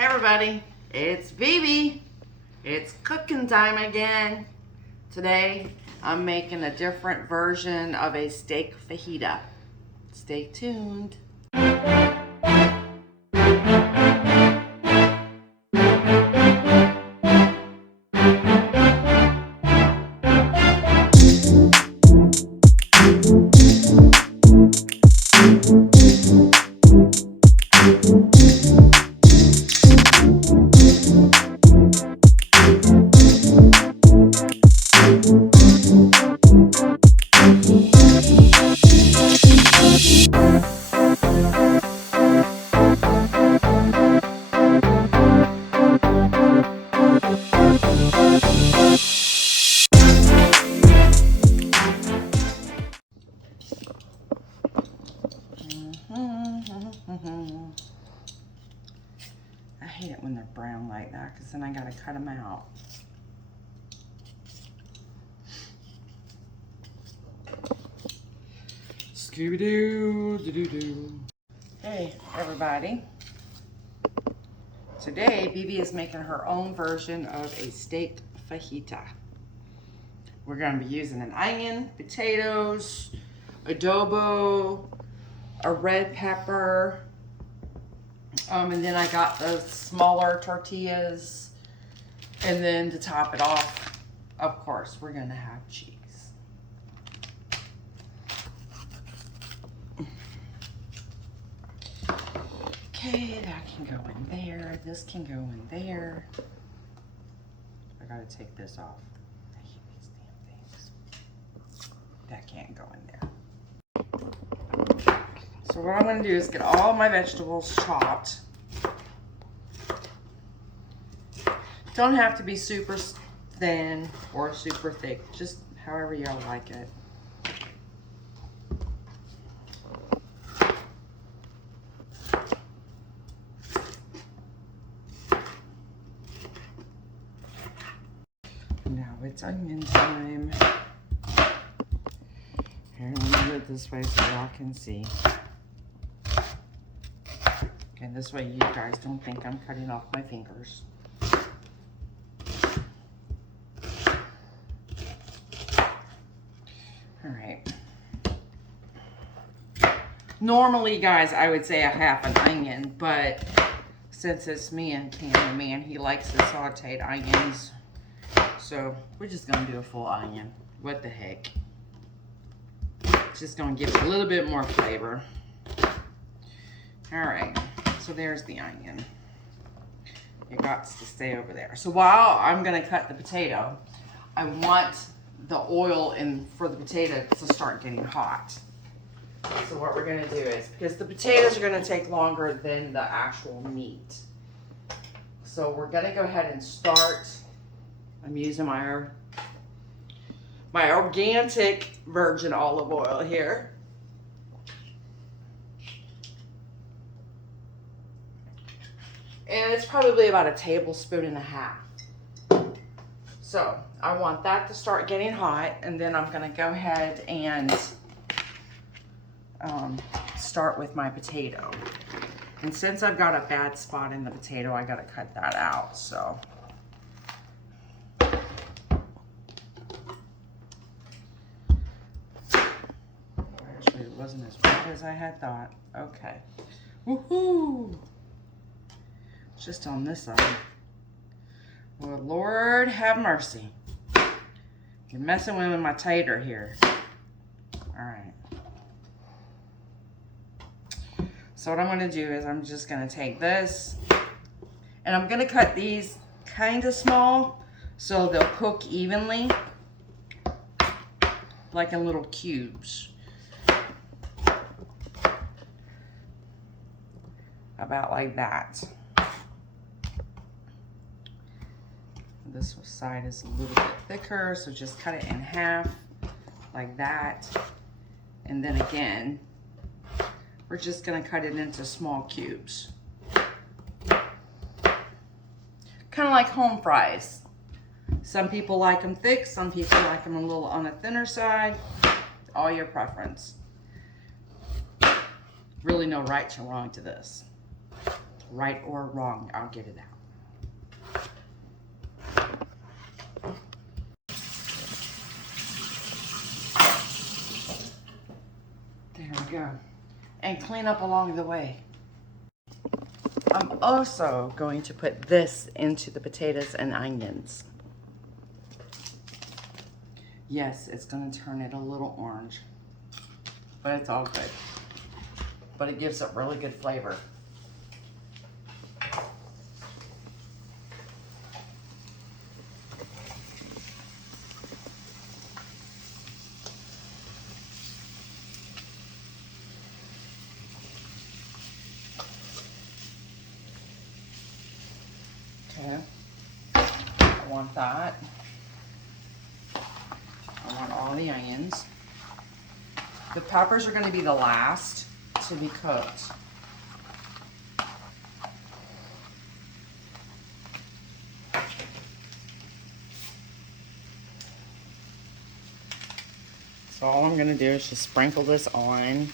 Hey everybody, it's Vivi. It's cooking time again. Today I'm making a different version of a steak fajita. Stay tuned. I hate it when they're brown like that because then I gotta cut them out. Scooby-Doo, doo-doo-doo. Hey everybody. Today, Bibi is making her own version of a steak fajita. We're gonna be using an onion, potatoes, adobo, a red pepper, and then I got the smaller tortillas, and then to top it off, of course, we're gonna have cheese. Okay, that can go in there. This can go in there. I gotta take this off. I hate these damn things. That can't go in there. So what I'm gonna do is get all my vegetables chopped. Don't have to be super thin or super thick, just however y'all like it. Now it's onion time. Here, let me do it this way so y'all can see. Okay, this way you guys don't think I'm cutting off my fingers. All right. Normally, guys, I would say a half an onion, but since it's me and cameraman, he likes the sauteed onions. So we're just gonna do a full onion. What the heck? It's just gonna give it a little bit more flavor. All right, so there's the onion. It got to stay over there. So while I'm gonna cut the potato, I want the oil for the potato to start getting hot. So what we're gonna do is, because the potatoes are gonna take longer than the actual meat. So we're gonna go ahead and start. I'm using my organic virgin olive oil here. And it's probably about a tablespoon and a half. So I want that to start getting hot, and then I'm gonna go ahead and start with my potato. And since I've got a bad spot in the potato, I gotta cut that out, so. Actually, it wasn't as bad as I had thought. Okay. Woohoo! Just on this side. Well, Lord have mercy. You're messing with my tater here. All right. So what I'm gonna do is I'm just gonna take this and I'm gonna cut these kind of small so they'll cook evenly, like in little cubes. About like that. This side is a little bit thicker, so just cut it in half like that. And then again, we're just gonna cut it into small cubes. Kind of like home fries. Some people like them thick, some people like them a little on the thinner side. All your preference. Really no right or wrong to this. Right or wrong, I'll get it out. There we go. And clean up along the way. I'm also going to put this into the potatoes and onions. Yes, it's going to turn it a little orange, but it's all good. But it gives it really good flavor. Okay, I want that. I want all the onions. The peppers are going to be the last to be cooked. So all I'm going to do is just sprinkle this on.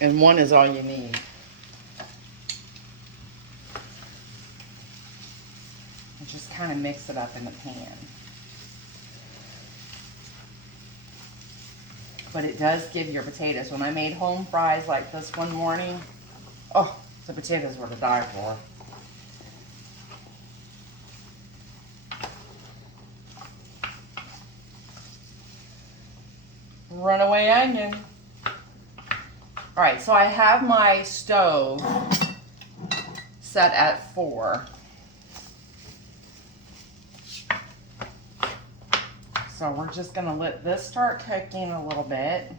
And one is all you need. And just kind of mix it up in the pan. But it does give your potatoes. When I made home fries like this one morning, oh, the potatoes were to die for. Runaway onion. All right, so I have my stove set at 4. So we're just gonna let this start cooking a little bit.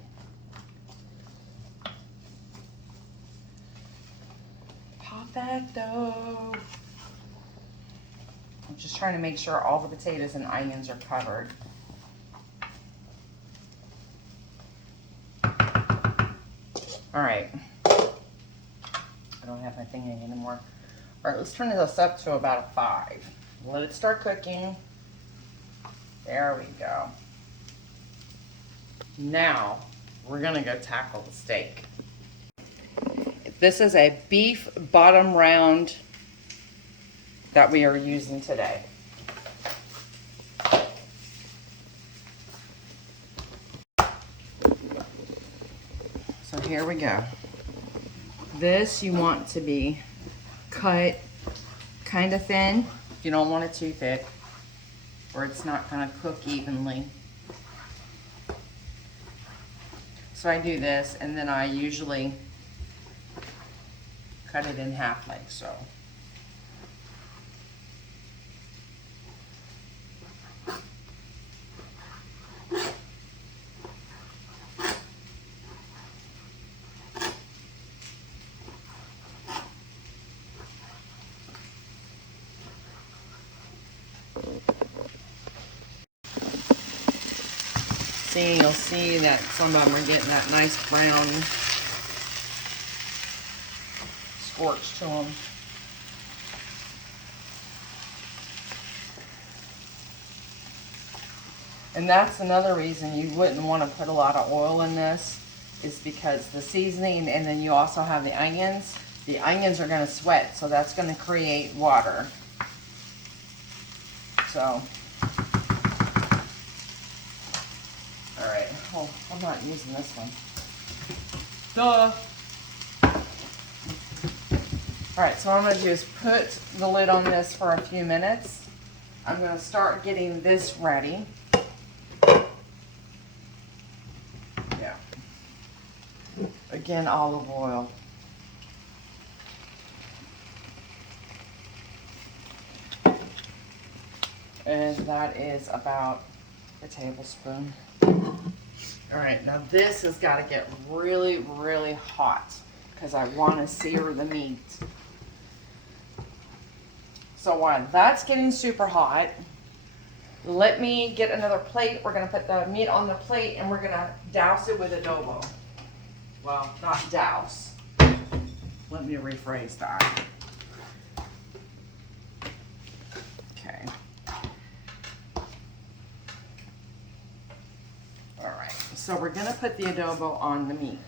Perfecto. I'm just trying to make sure all the potatoes and onions are covered. All right. I don't have my thing anymore. All right, let's turn this up to about a 5. Let it start cooking. There we go. Now, we're gonna go tackle the steak. This is a beef bottom round that we are using today. So here we go. This you want to be cut kind of thin. You don't want it too thick, or it's not going to cook evenly. So I do this, and then I usually cut it in half like so. See, you'll see that some of them are getting that nice brown scorch to them. And that's another reason you wouldn't want to put a lot of oil in this, is because the seasoning, and then you also have the onions. The onions are going to sweat, so that's going to create water. So, all right. Oh, I'm not using this one. Duh. All right, so what I'm going to do is put the lid on this for a few minutes. I'm going to start getting this ready. Yeah. Again, olive oil. And that is about a tablespoon. All right, now this has got to get really, really hot because I want to sear the meat. So while that's getting super hot, let me get another plate. We're going to put the meat on the plate and we're going to douse it with adobo. Well, not douse. Let me rephrase that. Okay. All right, so we're going to put the adobo on the meat.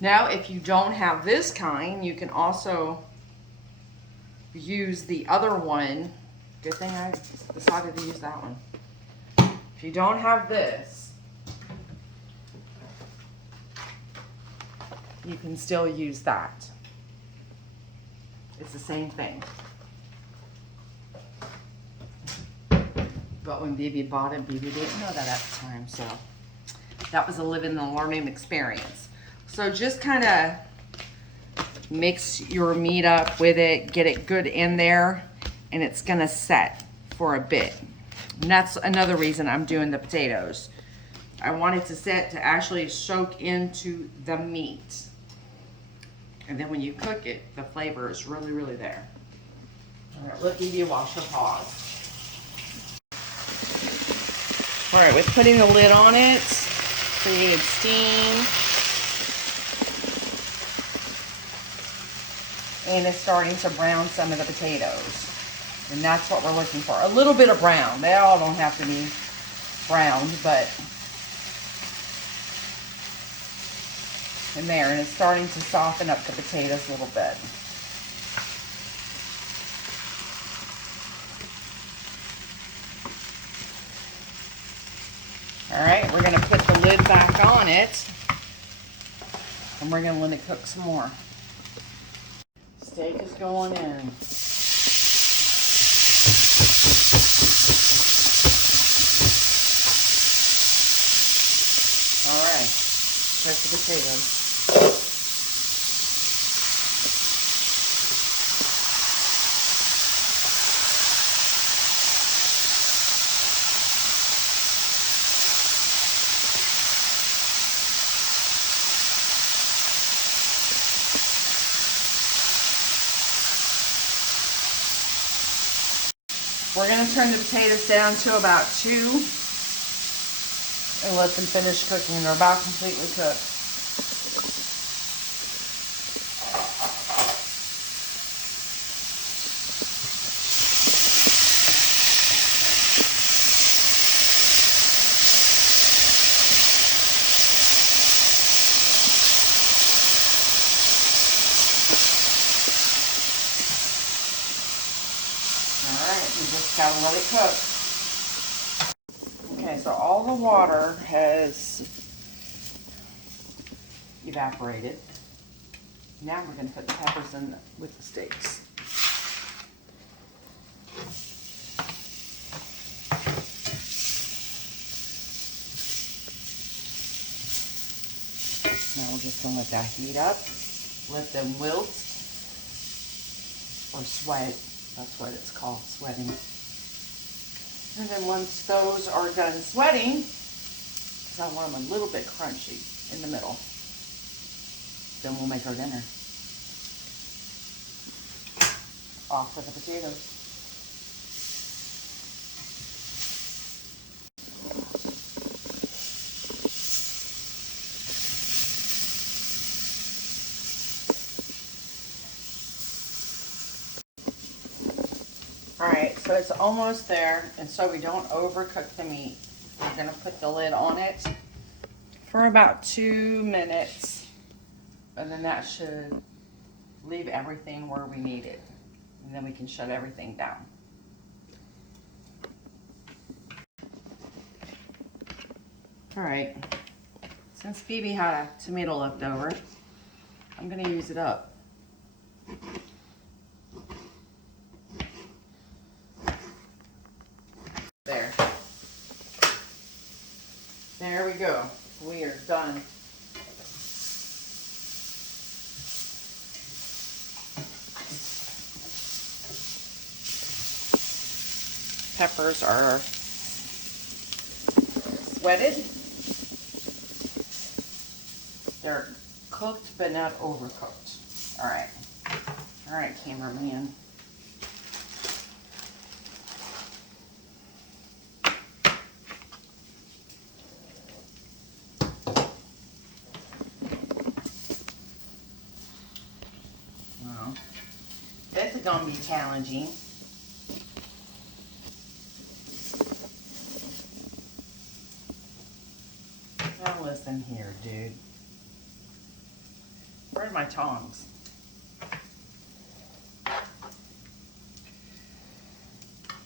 Now, if you don't have this kind, you can also use the other one. Good thing I decided to use that one. If you don't have this, you can still use that. It's the same thing. But when Bibi bought it, Bibi didn't know that at the time, so that was a living and learning experience. So just kind of mix your meat up with it, get it good in there, and it's gonna set for a bit. And that's another reason I'm doing the potatoes. I want it to set to actually soak into the meat. And then when you cook it, the flavor is really, really there. All right, let Bibi wash her paws. All right, with putting the lid on it, created steam. And it's starting to brown some of the potatoes. And that's what we're looking for. A little bit of brown. They all don't have to be browned, but in there. And it's starting to soften up the potatoes a little bit. All right, we're gonna put the lid back on it. And we're gonna let it cook some more. Steak is going in. All right, check the potatoes. We're going to turn the potatoes down to about 2 and let them finish cooking. They're about completely cooked. You just gotta let it cook. Okay, so all the water has evaporated. Now we're gonna put the peppers in with the steaks. Now we're just gonna let that heat up, let them wilt or sweat. That's what it's called, sweating. And then once those are done sweating, because I want them a little bit crunchy in the middle, then we'll make our dinner. Off with the potatoes. Alright, so it's almost there, and so we don't overcook the meat. We're going to put the lid on it for about 2 minutes, and then that should leave everything where we need it. And then we can shut everything down. Alright, since Phoebe had a tomato left over, I'm going to use it up. There. There we go. We are done. Peppers are sweated. They're cooked but not overcooked. All right. All right, cameraman. Well, this is gonna be challenging. Now listen here, dude. Where are my tongs?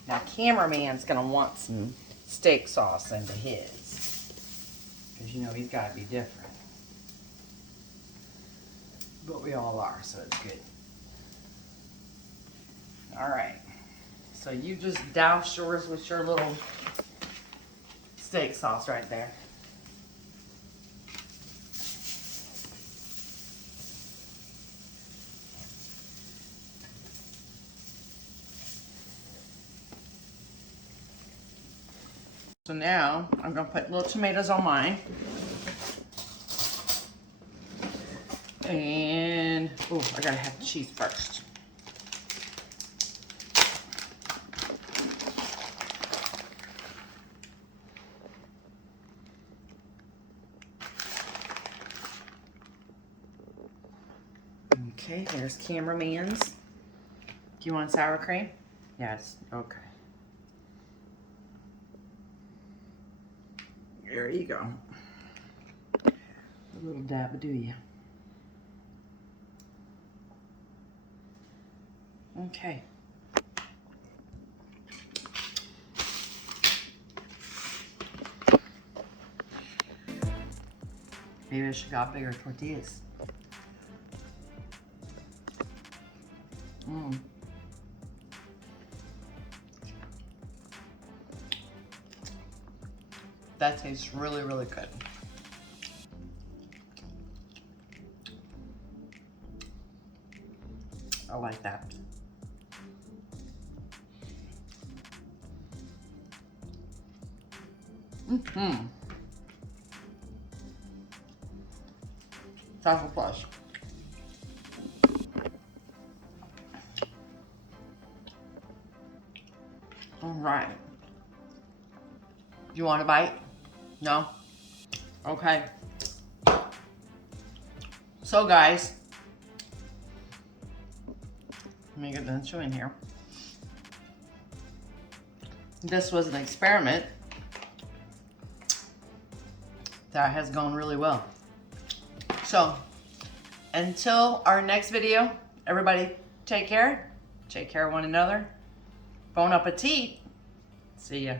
Now, cameraman's gonna want some steak sauce into his, because you know he's got to be different. But we all are, so it's good. All right. So you just douse yours with your little steak sauce right there. So now I'm gonna put little tomatoes on mine. And, oh, I gotta have the cheese first. Okay, there's cameraman's. Do you want sour cream? Yes, okay. There you go. A little dab of do you. Okay. Maybe I should got bigger tortillas. That tastes really, really good. I like that. That's a plus. All right. You want a bite? No? Okay. So guys, let me get the chewing here. This was an experiment that has gone really well. So, until our next video, everybody take care. Take care of one another. Bon appetit. See ya.